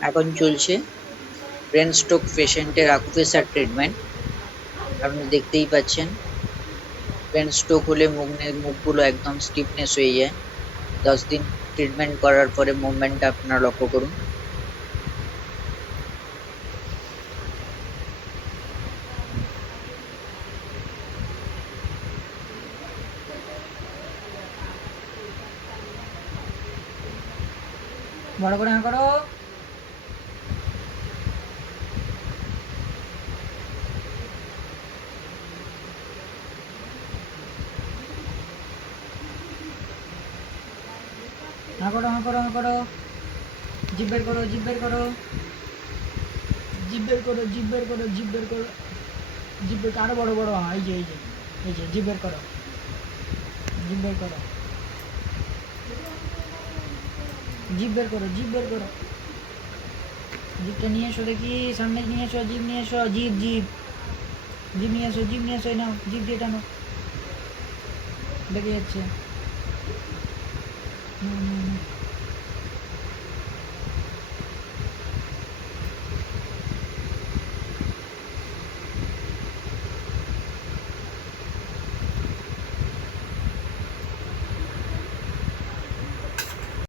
এখন চলছে brain stroke পেশেন্টের আকুপ্রেশার ট্রিটমেন্ট। আপনি দেখতেই পাচ্ছেন ব্রেন স্ট্রোক হলে মুখগুলো একদম স্টিফনেস হয়ে যায়। 10 দিন ট্রিটমেন্ট করার পরে মুভমেন্টটা আপনারা লক্ষ্য করুন। বড় করে হ্যাঁ করো। হ্যাঁ করো হ্যাঁ করো হ্যাঁ করো। জিভ বের করো, জিভ বের করো, জিভ বের করো, জিভ বের করো, জিভ বের করো, জিভ বের আরো বড় বড়। এই যে এই যে এই যে জিভ বের করো, জিভ বের করো, জিভ বের করো, জিভ বের করো। জিভটা নিয়ে এসো দেখি, সামনে নিয়ে এসো, জিভ নিয়ে এসো, জিভ জিভ জিভ নিয়ে এসো, জিভ নিয়ে এসো, নাও জিভ দিয়ে টানো, বেরিয়ে যাচ্ছে। হুম হুম হুম।